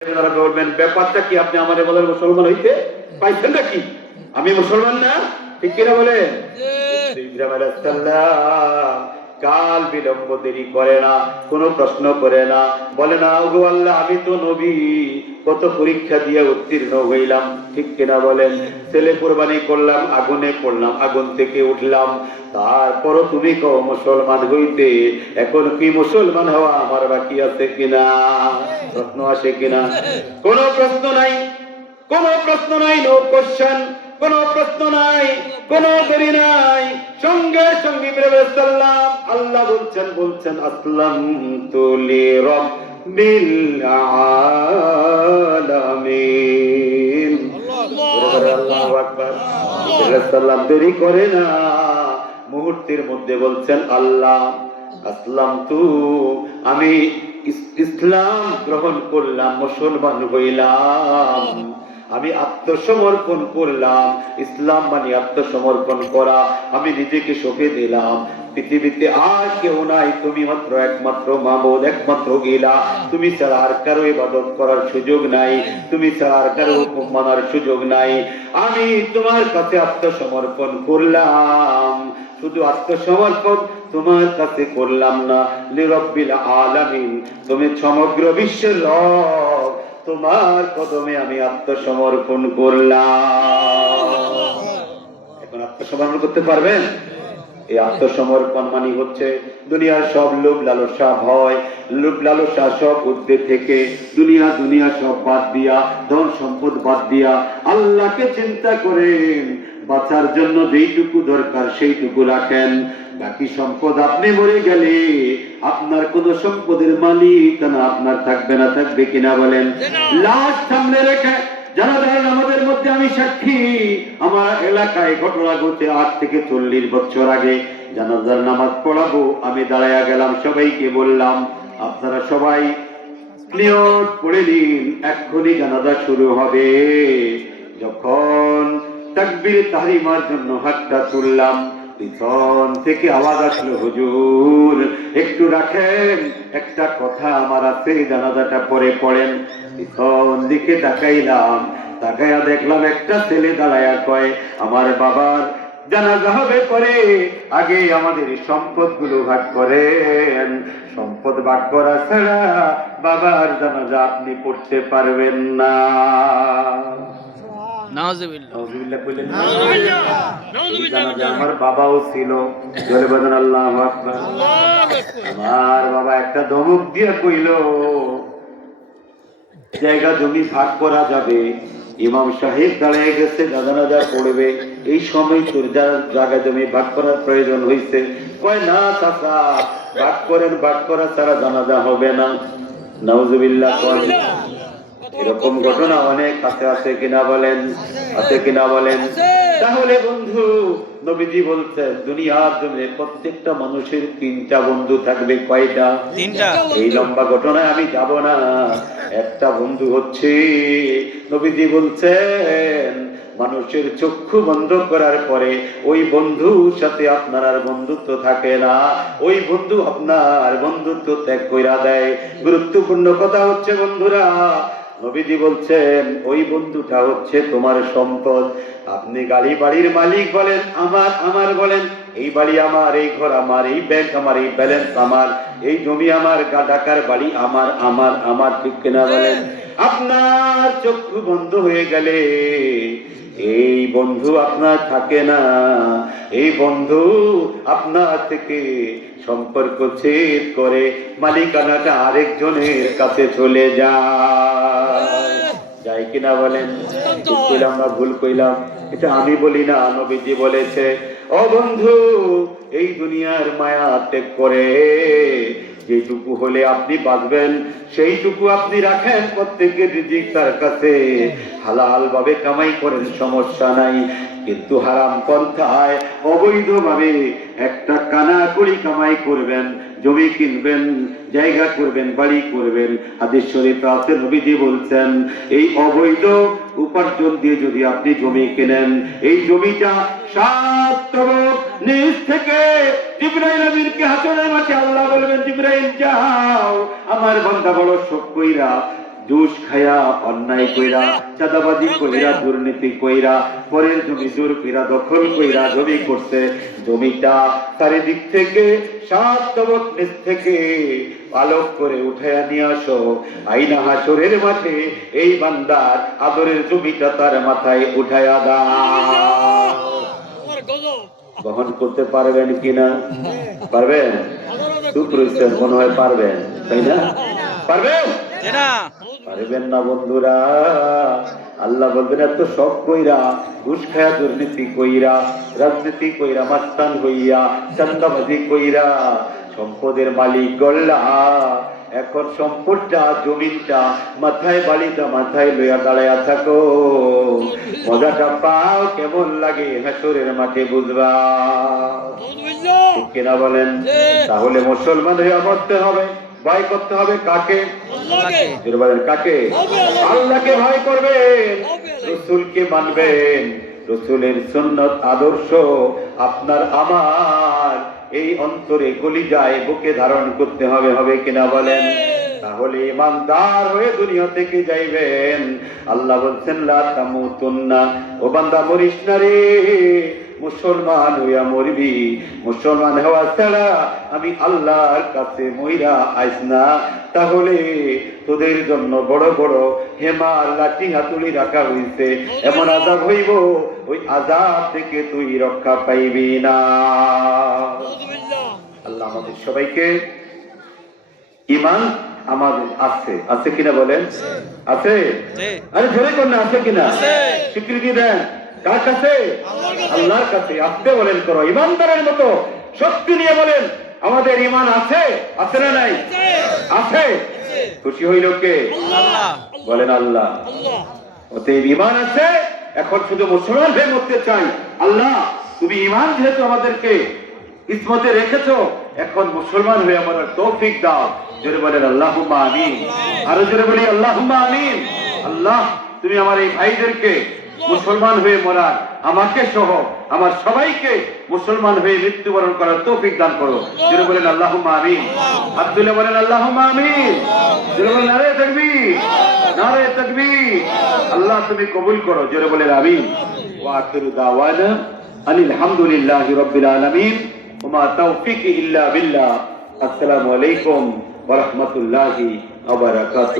বলবেন ব্যাপারটা কি, আপনি আমারে বলেন মুসলমান হইতে পাইছেন নাকি? আমি মুসলমান না, ঠিক কিনা বলেন? ইব্রাহিম আলাইহিস সালাম কাল বিলম্ব দেরি করে না, কোনো প্রশ্ন করে না, বলে না ওগো আল্লাহ আমি তো নবী, কত পরীক্ষা দিয়ে উত্তীর্ণ হইলাম, ঠিক কিনা বলেন? ছেলে কুরবানি করলাম, আগুনে পড়লাম, আগুন থেকে উঠলাম, তারপরও তুমি কও মুসলমান হইতে, এখন কি মুসলমান হওয়া আমার বাকি আছে কিনা? প্রশ্ন আসে কিনা? কোনো প্রশ্ন নাই, কোনো প্রশ্ন নাই, নো কোশ্চেন, কোনো প্রশ্ন নাই, কোনো দেরি নাই, সঙ্গে সঙ্গে সাল্লাম আল্লাহ বলছেন আসলামতু লিরাব্বিল আলামিন। আল্লাহু আকবার। সাল্লাম দেরি করে না, মুহূর্তের মধ্যে বলছেন আল্লাহ আসলামতু, আমি ইসলাম গ্রহণ করলাম, মুসলমান হইলাম, আমি আত্মসমর্পণ করলাম। ইসলাম মানে আত্মসমর্পণ করা, আমি নিজেকে সঁপে দিলাম, পৃথিবীতে আর কেউ নাই, তুমি মাত্র একমাত্র মাবুদ, একমাত্র ইলাহ, তুমি ছাড়া আর কারো ইবাদত করার সুযোগ নাই, তুমি ছাড়া আর কারো হুকুম মানার সুযোগ নাই, আমি তোমার কাছে আত্মসমর্পণ করলাম। শুধু আত্মসমর্পণ তোমার কাছে করলাম না, লিরাব্বিল আলামিন, তুমি সমগ্র বিশ্বের রব, তোমার কদমে আমি আত্মসমর্পণ করলাম। এখন আত্মসমর্পণ করতে পারবেন? এই আত্মসমর্পণ মানে হচ্ছে দুনিয়ার সব লোভ লালসা, ভয় লোভ লালসা সব ঊর্ধ্বে থেকে, দুনিয়া সব বাদ দিয়া, ধন সম্পদ বাদ দিয়া আল্লাহকে চিন্তা করেন, বাঁচার জন্য যেইটুকু দরকার সেইটুকু রাখেন, বাকি সম্পদ আপনি মরে গেলে আপনার কোন সম্পদের মালিকানা আপনার থাকবে না, থাকবে কিনা বলেন? লাশ সামনে রেখে জানাজার নামাজের মধ্যে আমি সাক্ষী, আমার এলাকায় ঘটনা ঘটে 8 থেকে 40 বছর আগে, জানাজার নামাজ পড়াবো, আমি দাঁড়ায়া গেলাম, সবাইকে বললাম আপনারা সবাই নিয়ত করে নিন, এক্ষুনি জানাজা শুরু হবে। যখন তাকবীর তাহরিমার জন্য হাতটা তুললাম, পিছন থেকে আওয়াজ আসলো হুজুর একটু রাখেন, একটা কথা আমার আছে, জানাজাটা পরে পড়েন। পিছন দিকে তাকাইলাম, তাকাইয়া দেখলাম একটা ছেলে দাঁড়ায়া কয় আমার বাবার জানাজা হবে পরে, আগে আমাদের সম্পদ গুলো ভাগ করেন, সম্পদ ভাগ করা ছাড়া বাবার জানাজা আপনি পড়তে পারবেন না। আমার বাবাও ছিল, আল্লাহু আকবার। আমার বাবা একটা ধমক দিয়ে কইল জায়গা জমি ভাগ করা যাবে, ইমাম সাহেব দাঁড়িয়ে গেছে, জানাজা পড়বে, এই সময় তোর জায়গা জমি ভাগ করার প্রয়োজন হয়েছে। কয় না চাচা, ভাগ করেন, ভাগ করা ছাড়া জানাজা হবে না। নাউজুবিল্লাহ। এরকম ঘটনা অনেক আছে কিনা বলেন? আছে কিনা বলেন? তাহলে বন্ধু, নবীজি বলছেন দুনিয়ার জমিনে প্রত্যেকটা মানুষের 3টা বন্ধু থাকবে। কয়টা? 3টা। এই লম্বা ঘটনায় আমি যাব না, একটা বন্ধু হচ্ছে, নবীজি বলছেন মানুষের চক্ষু বন্ধ করার পরে ওই বন্ধুর সাথে আপনার আর বন্ধুত্ব থাকে না, ওই বন্ধু আপনার বন্ধুত্ব ত্যাগ কইরা দেয়। গুরুত্বপূর্ণ কথা হচ্ছে বন্ধুরা, নবীজি বলছেন ওই বন্ধুটা হচ্ছে তোমার সম্পদ। আপনি গাড়ি বাড়ির মালিক বলেন, আমার বলেন, এই বাড়ি আমার, এই ঘর আমার, এই ব্যাংক আমার, এই ব্যালেন্স আমার, এই জমি আমার, ঢাকার বাড়ি আমার, ঠিক কিনা বলেন? আপনার চক্ষু বন্ধ হয়ে গেলে এই বন্ধু আপনার থাকে না, এই বন্ধু আপনার থেকে সম্পর্ক ছেদ করে মালিকানাটা আরেকজনের কাছে চলে যায় কিনা বলেন? ঠিক কইলাম না ভুল কইলাম? এটা আমি বলি না, নবীজি বলেছে। ও বন্ধু, এই দুনিয়ার মায়া ত্যাগ করে যেটুকু হলে আপনি বাঁচবেন সেইটুকু আপনি রাখেন, প্রত্যেকের রিজিক তার কাছে, হালাল ভাবে কামাই করেন, সমস্যা নাই, কিন্তু হারাম পন্থায় অবৈধ ভাবে একটা কানাকড়ি কামাই করবেন, জমি কিনবেন, জায়গা করবেন, বাড়ি করবেন, হাদিস শরীফে আছে নবীজি বলছেন এই অবৈধ উপার্জন দিয়ে যদি আপনি জমি কেনেন, এই জমিটা 7 তরফ নিচ থেকে জিবরাইল আমিনকে হাসরের মাঠে আল্লাহ বলবেন জিবরাইল যাও আমার বান্দা বড় শোক কইরা জুস খায়া, অন্যায় কইরা, চাঁদাবাজি কইরা, দুর্নীতি কইরা, পরের জমি জোর কইরা, দখল কইরা জমি করছে। জমিটা চারিদিক থেকে, সাত তবক নিচ থেকে পালক করে উঠাইয়া নিয়ে আসো। আইনা হাসরের মাঠে এই বান্দার আদরের জমিটা তার মাথায় উঠাইয়া দাও। বহন করতে পারবেন কিনা? পারবেন? সুপ্রসেন মনে হয় পারবেন, তাই না? পারবেন? পারবেন না বন্ধুরা। আল্লাহ বলবেন এত সব কইরা, ঘুষ খায়া, দুর্নীতি কইরা, রাজনীতি কইরা, মাস্তান হইয়া, চাঁদাবাজি কইরা সম্পদের মালিক গল্লা, এখন সম্পদটা, জমিনটা মাথায়, বাড়িটা মাথায় লইয়া দাঁড়াইয়া থাকো। মজাটা পাও, কেমন লাগে হাসরের মাঠে বুঝবা, ঠিক কিনা বলেন? তাহলে মুসলমান হয়ে মরতে হবে। ভয় করতে হবে কাকে? বলেন কাকে? আল্লাহকে ভয় করবেন, রসুলকে মানবেন। রসুলের সুন্নত আদর্শ আপনার আমার এই অন্তরে, কলিজায়, বুকে ধারণ করতে হবে, হবে কিনা বলেন? তাহলে ইমানদার হয়ে দুনিয়া থেকে যাইবেন। আল্লাহ বলছেন লা তামুতুন্না, ও বান্দা মরিস না রে, মুসলমান হইয়া মরবি। মুসলমান হওয়া ছাড়া আমি আল্লাহর কাছে মইরা আইস না। তাহলে তোদের জন্য বড় বড় হেমা, লাঠি, হাতুড়ি রাখা হইছে, এমন আযাব হইব, ওই আযাব থেকে তুই রক্ষা পাইবি না। আল্লাহ আমাদের সবাইকে ঈমান আমাদের আছে, আছে কিনা বলেন? আছে? আরে ধরে কোন না, আছে কিনা? স্বীকৃতি দেন। কার কাছে? আল্লাহর কাছে। আসতে বলেন করো, ইমানদারের মতো শক্তি নিয়ে বলেন আমাদের ঈমান আছে, আছে না নাই? আছে। খুশি হইল কে? বলেন আল্লাহ। অতএব ঈমান আছে, এখন শুধু মুসলমান হয়ে মরতে চাই। আল্লাহ তুমি ঈমান যেহেতু আমাদেরকে ইসমতে রেখেছো, এখন মুসলমান হয়ে আমাদের তৌফিক দাও। জোরে বলেন আল্লাহুম্মা আমিন। আরো জোরে বলি আল্লাহুম্মা আমিন। আল্লাহ তুমি আমার এই ভাইদেরকে মুসলমান হয়ে মরার, আমাকে সহ আমার সবাইকে মুসলমান হয়ে মৃত্যুবরণ করার তৌফিক দান করো। জোরে বলেন আল্লাহুম্মা আমিন। হাত তুলে বলেন আল্লাহুম্মা আমিন। জোরে বলেন নারে তাকবীর, নারে তাকবীর। আল্লাহ তুমি কবুল করো। জোরে বলেন আমিন। ওয়া আখিরু দাওয়ানা আনিল হামদুলিল্লাহি রাব্বিল আলামিন ওয়া মা তাওফীকি ইল্লা বিল্লাহ। আসসালামু আলাইকুম ওয়া রাহমাতুল্লাহি ওয়া বারাকাতুহু।